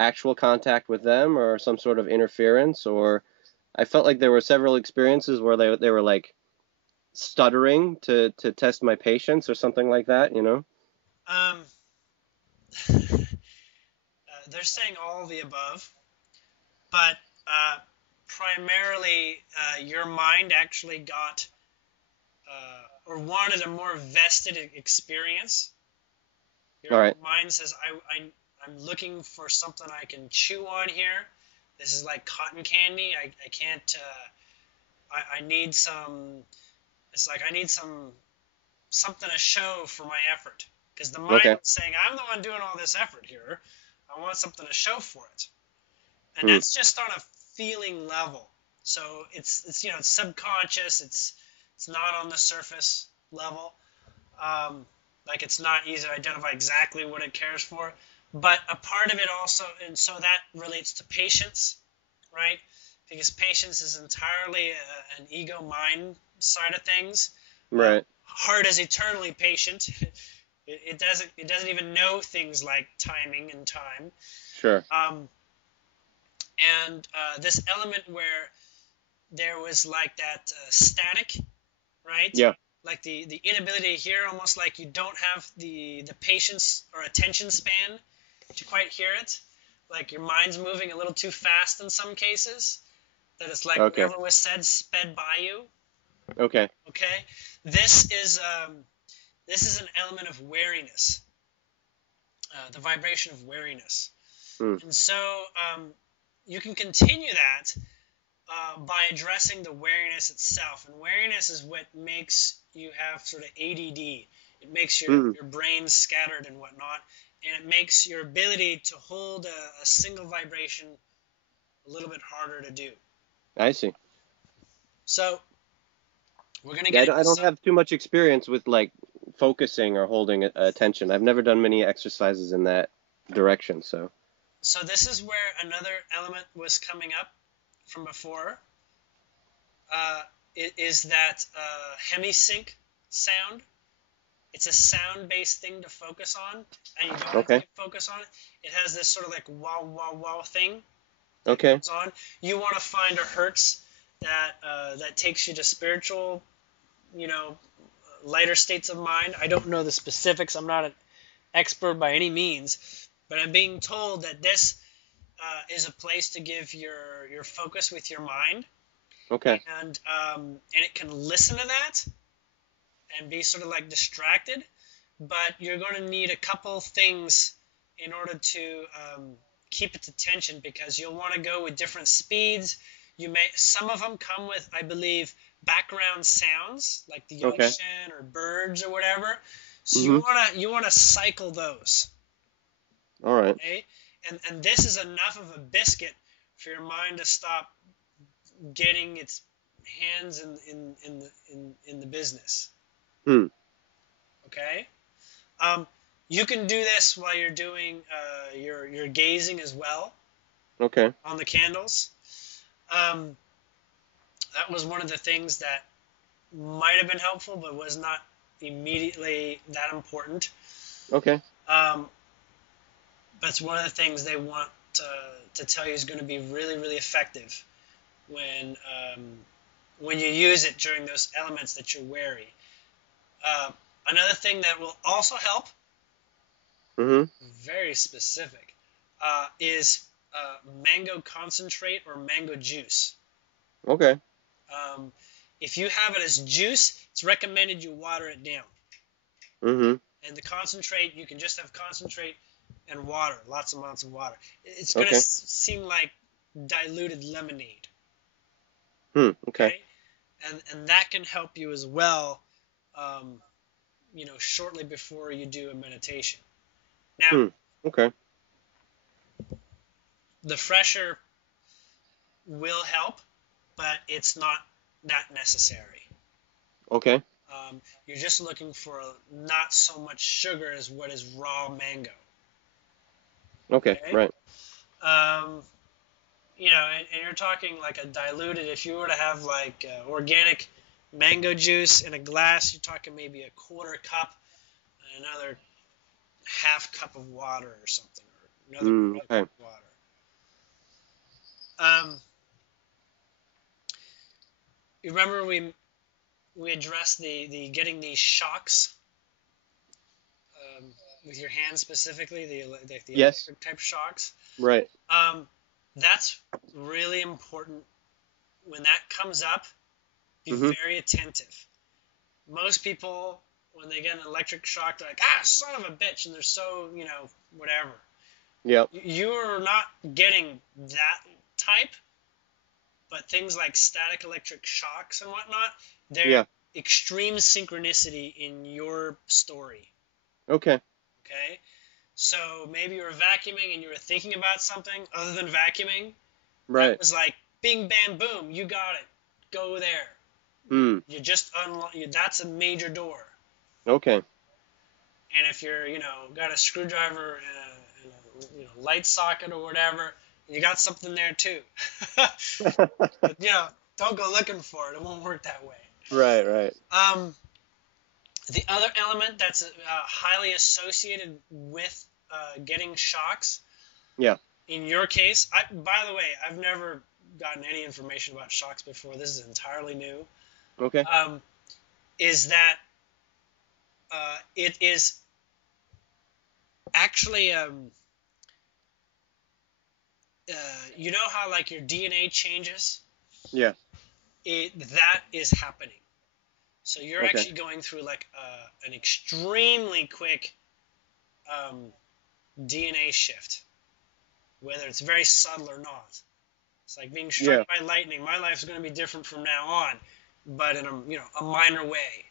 actual contact with them or some sort of interference, or I felt like there were several experiences where they were like stuttering to test my patience or something like that, you know? Um, they're saying all the above, but primarily your mind actually got or wanted a more vested experience. All Your right. mind says, I'm looking for something I can chew on here. This is like cotton candy. I can't, I need some, it's like I need something to show for my effort. Because the mind Okay. is saying, I'm the one doing all this effort here. I want something to show for it. And Hmm. that's just on a feeling level. So it's it's subconscious. It's not on the surface level. Um, like it's not easy to identify exactly what it cares for. But a part of it also, and so that relates to patience, right? Because patience is entirely an ego mind side of things. Right. Heart is eternally patient. It doesn't even know things like timing and time. Sure. Um, and this element where there was like that static, right? Yeah. Like the inability to hear, almost like you don't have the patience or attention span to quite hear it. Like your mind's moving a little too fast in some cases. That it's like Okay. whatever was said sped by you. Okay. Okay, this is this is an element of wariness, the vibration of wariness, Hmm. and so you can continue that by addressing the wariness itself. And wariness is what makes you have sort of ADD. It makes Hmm. your brain scattered and whatnot, and it makes your ability to hold a single vibration a little bit harder to do. I see. So we're going to Yeah, get into I don't some. have too much experience with like focusing or holding attention. I've never done many exercises in that direction, so. So this is where another element was coming up from before. Uh, is that hemisync sound? It's a sound-based thing to focus on, and you don't have to Okay. get focus on it. It has this sort of like wow, wow, wow thing that Okay. goes on. You want to find a hertz that takes you to spiritual, you know, lighter states of mind. I don't know the specifics. I'm not an expert by any means, but I'm being told that this is a place to give your focus with your mind, Okay. and it can listen to that and be sort of like distracted, but you're going to need a couple things in order to keep its attention, because you'll want to go with different speeds. Some of them come with, I believe, background sounds like the Okay. ocean or birds or whatever. So Mhm. you want to cycle those, All right. okay? And this is enough of a biscuit for your mind to stop getting its hands in the business, Hmm. okay? You can do this while you're doing your gazing as well Okay. on the candles. Um, that was one of the things that might have been helpful, but was not immediately that important. Okay. Um, but it's one of the things they want to tell you is going to be really, really effective when when you use it during those elements that you're wary. Uh, Another thing that will also help, Mhm. very specific, is mango concentrate or mango juice. Okay. Um, if you have it as juice, it's recommended you water it down. Mm-hmm. And the concentrate, you can just have concentrate and water, lots of amounts of water. It's going to Okay. seem like diluted lemonade. Okay. Okay, and that can help you as well. Shortly before you do a meditation. Now, Okay. the fresher will help, but it's not that necessary. Okay. You're just looking for not so much sugar as what is raw mango. Okay. Okay. Right. Um, and you're talking like a diluted. If you were to have like organic mango juice in a glass, you're talking maybe a quarter cup, and another half cup of water or something, or another quarter cup Okay. of water. Um, you remember we addressed the getting these shocks um, with your hands specifically, the Yes. electric type shocks. Right. That's really important. When that comes up, be Mm-hmm. very attentive. Most people, when they get an electric shock, they're like, son of a bitch, and they're so, whatever. Yep. You're not getting that type, but things like static electric shocks and whatnot, they're Yeah. extreme synchronicity in your story. Okay. Okay? So maybe you were vacuuming and you were thinking about something other than vacuuming. That Right. was like, bing, bam, boom, you got it. Go there. You just unlock. That's a major door. Okay. And if you're, got a screwdriver and a light socket or whatever, you got something there too. But, don't go looking for it. It won't work that way. Right. Right. The other element that's highly associated with getting shocks, Yeah. in your case, by the way, I've never gotten any information about shocks before. This is entirely new. Okay. Is that it is actually, you know how like your DNA changes? Yeah. That is happening. So you're Okay. actually going through like an extremely quick DNA shift, whether it's very subtle or not. It's like being struck by lightning. My life is going to be different from now on, but in a minor way.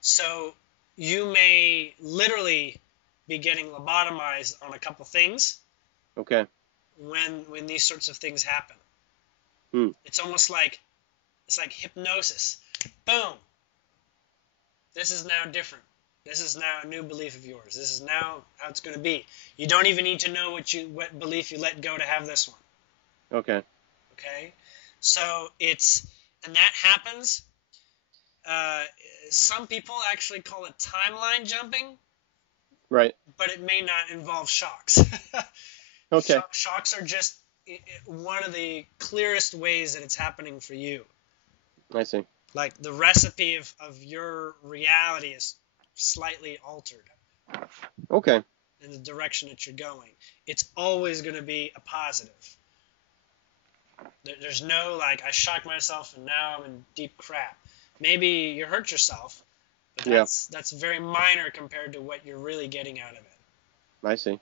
So you may literally be getting lobotomized on a couple things Okay. when these sorts of things happen. It's almost like hypnosis. Boom. This is now different. This is now a new belief of yours. This is now how it's going to be. You don't even need to know what belief you let go to have this one. Okay. Okay? So and that happens. Some people actually call it timeline jumping. Right. But it may not involve shocks. Okay. Shocks are just one of the clearest ways that it's happening for you. I see. Like the recipe of your reality is slightly altered. Okay. In the direction that you're going. It's always going to be a positive. There's no like, I shocked myself and now I'm in deep crap. Maybe you hurt yourself, but that's very minor compared to what you're really getting out of it. I see.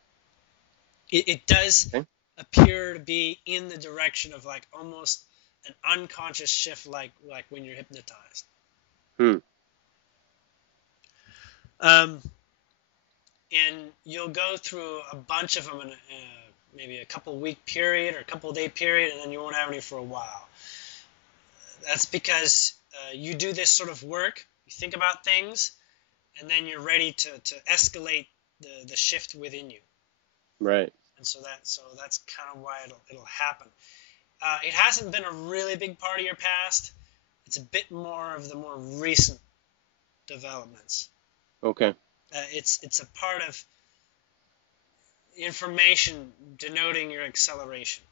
It does appear to be in the direction of like almost an unconscious shift, like when you're hypnotized. And you'll go through a bunch of them in maybe a couple week period or a couple day period, and then you won't have any for a while. That's because you do this sort of work, you think about things, and then you're ready to escalate the shift within you. Right. And so that's kind of why it'll happen. It hasn't been a really big part of your past. It's a bit more of the more recent developments. Okay. It's a part of information denoting your acceleration.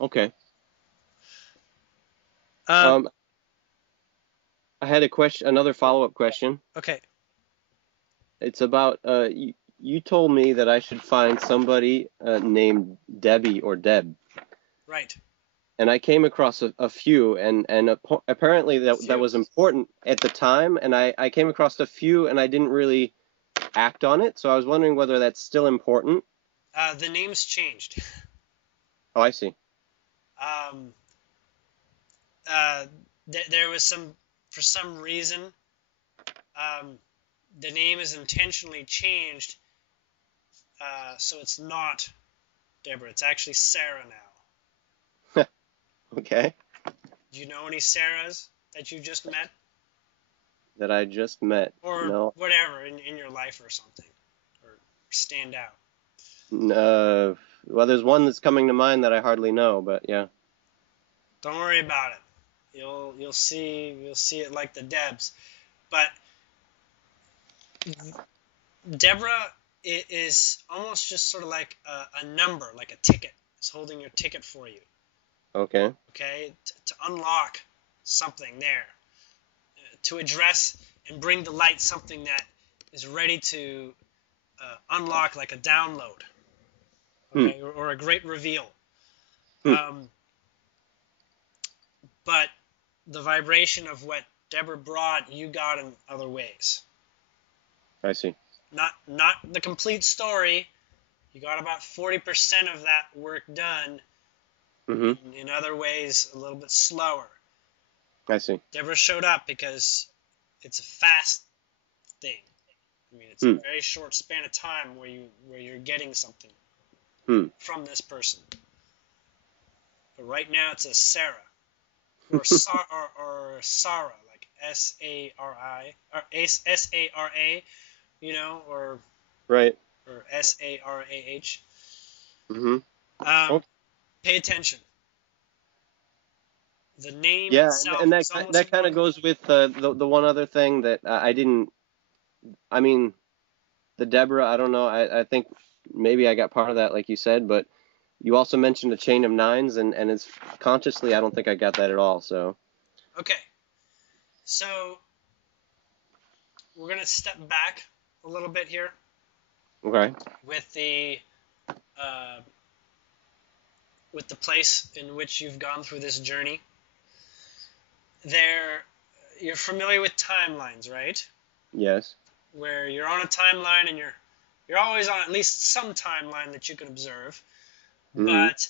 Okay. I had a question, another follow-up question. Okay. It's about you told me that I should find somebody named Debbie or Deb, Right. and I came across a few, and apparently that Few. was important at the time, and I came across a few, and I didn't really act on it, so I was wondering whether that's still important. The name's changed. Oh, I see. Um, uh, there was for some reason, um, the name is intentionally changed, so it's not Deborah. It's actually Sarah now. Okay. Do you know any Sarahs that you just met? That I just met. Or No. whatever in your life or something, or stand out. Well, there's one that's coming to mind that I hardly know, but yeah. Don't worry about it. You'll see it like the Debs, but Deborah is almost just sort of like a number, like a ticket. It's holding your ticket for you. Okay. Okay, to unlock something there, to address and bring to light something that is ready to unlock, like a download, okay, or a great reveal. But the vibration of what Deborah brought, you got in other ways. I see. Not the complete story. You got about 40% of that work done. In other ways, a little bit slower. I see. Deborah showed up because it's a fast thing. I mean, it's a very short span of time where you're getting something from this person. But right now, it's a Sarah or Sarah, like Sari or Sara, you know, or Right. or Sarah. Okay. Pay attention. The name Yeah, itself and is almost that kind of goes with the one other thing that I didn't. I mean, the Deborah. I don't know. I think maybe I got part of that, like you said, but you also mentioned a chain of nines, and it's consciously. I don't think I got that at all. So. Okay. So we're gonna step back a little bit here. Okay. With the place in which you've gone through this journey. You're familiar with timelines, right? Yes. Where you're on a timeline and you're always on at least some timeline that you can observe, but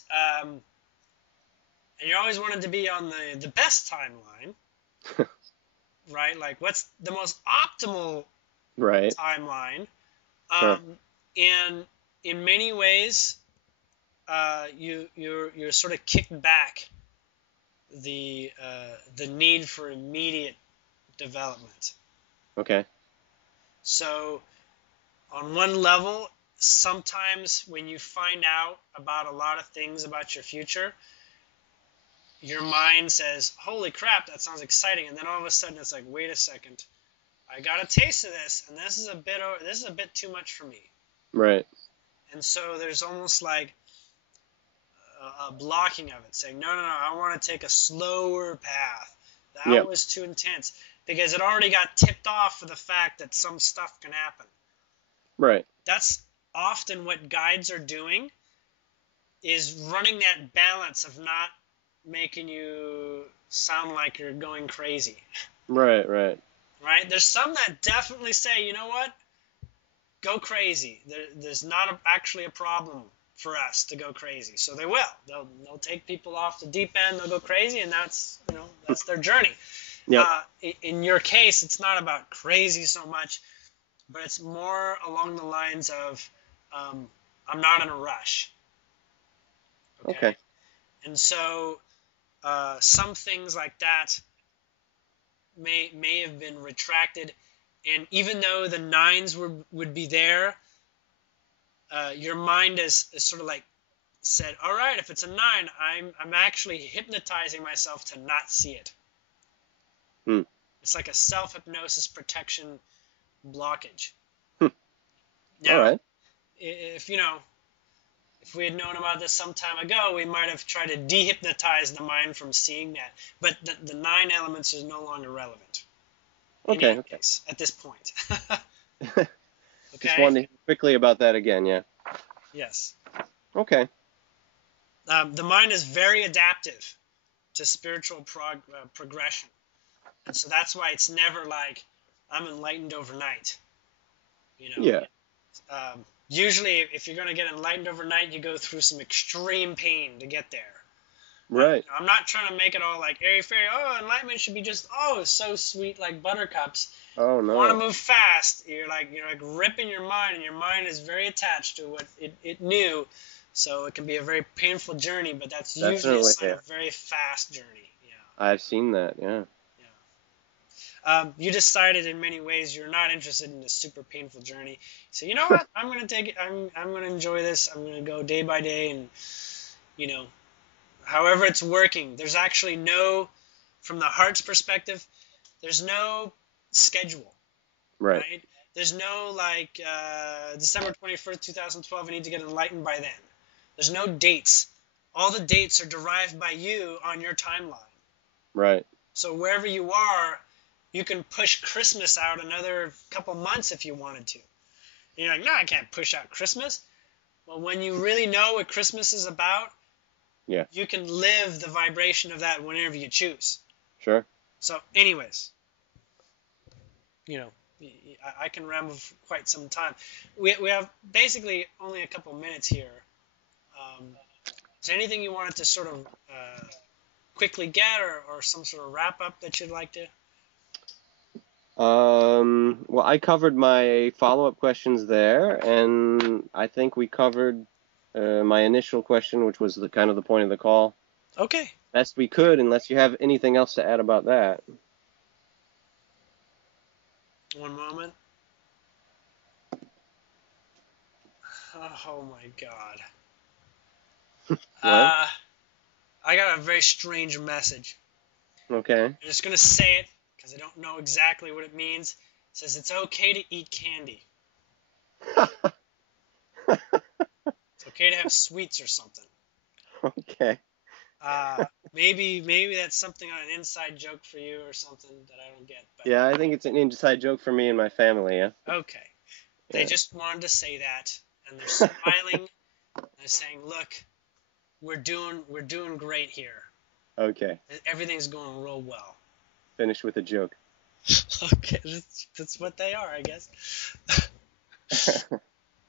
and you always wanted to be on the best timeline, right? Like, what's the most optimal timeline? Sure. And in many ways, you're sort of kicked back the need for immediate development. Okay. So on one level, sometimes when you find out about a lot of things about your future, your mind says, holy crap, that sounds exciting. And then all of a sudden it's like, wait a second, I got a taste of this, and this is a bit too much for me. Right. And so there's almost like a blocking of it, saying, no, I want to take a slower path. That was too intense, because it already got tipped off for the fact that some stuff can happen. Right. That's often what guides are doing, is running that balance of not making you sound like you're going crazy. Right. Right? There's some that definitely say, you know what? Go crazy. There's not actually a problem for us to go crazy. So they will. They'll take people off the deep end. They'll go crazy, and that's their journey. Yep. In your case, it's not about crazy so much, but it's more along the lines of I'm not in a rush. Okay. And so some things like that may have been retracted, and even though the nines would be there, your mind is sort of like said, all right, if it's a 9, I'm actually hypnotizing myself to not see it. It's like a self-hypnosis protection blockage. Now, all right. If we had known about this some time ago, we might have tried to dehypnotize the mind from seeing that. But the 9 elements are no longer relevant. Okay. Case, at this point. Just Okay? wanted to hear quickly about that again, yeah. Yes. Okay. The mind is very adaptive to spiritual progression. And so that's why it's never like, I'm enlightened overnight. You know, Yeah. usually if you're going to get enlightened overnight, you go through some extreme pain to get there. Right. I'm not trying to make it all like airy fairy. Oh, enlightenment should be just so sweet like buttercups. Oh You want to no. move fast. You're like ripping your mind, and your mind is very attached to what it knew. So it can be a very painful journey, but that's usually a Definitely, sign yeah. of a very fast journey. Yeah. I've seen that, yeah. You decided in many ways you're not interested in a super painful journey. So you know what? I'm gonna take it. I'm gonna enjoy this. I'm gonna go day by day, and you know, however it's working. There's actually no, from the heart's perspective, there's no schedule, Right. right? There's no like December 21st, 2012. I need to get enlightened by then. There's no dates. All the dates are derived by you on your timeline. Right. So wherever you are, you can push Christmas out another couple months if you wanted to. And you're like, no, I can't push out Christmas. Well, when you really know what Christmas is about, Yeah. you can live the vibration of that whenever you choose. Sure. So anyways, you know, I can ramble for quite some time. We have basically only a couple minutes here. Is there anything you wanted to sort of quickly get or some sort of wrap up that you'd like to? Well, I covered my follow-up questions there, and I think we covered my initial question, which was the kind of the point of the call, Okay. best we could, unless you have anything else to add about that. One moment. Oh my God. What? I got a very strange message. Okay. I'm just going to say it because I don't know exactly what it means. It says it's okay to eat candy. It's okay to have sweets or something. Okay. Maybe that's something on an inside joke for you or something that I don't get. But Yeah, I think it's an inside joke for me and my family, yeah? okay. They Yeah. just wanted to say that, and they're smiling. They're saying, "Look, we're doing great here. Okay. Everything's going real well." Finish with a joke. Okay, that's what they are, I guess.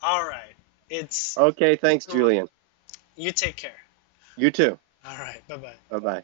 All right. Okay, thanks, Julian. You take care. You too. All right. Bye-bye. Bye-bye.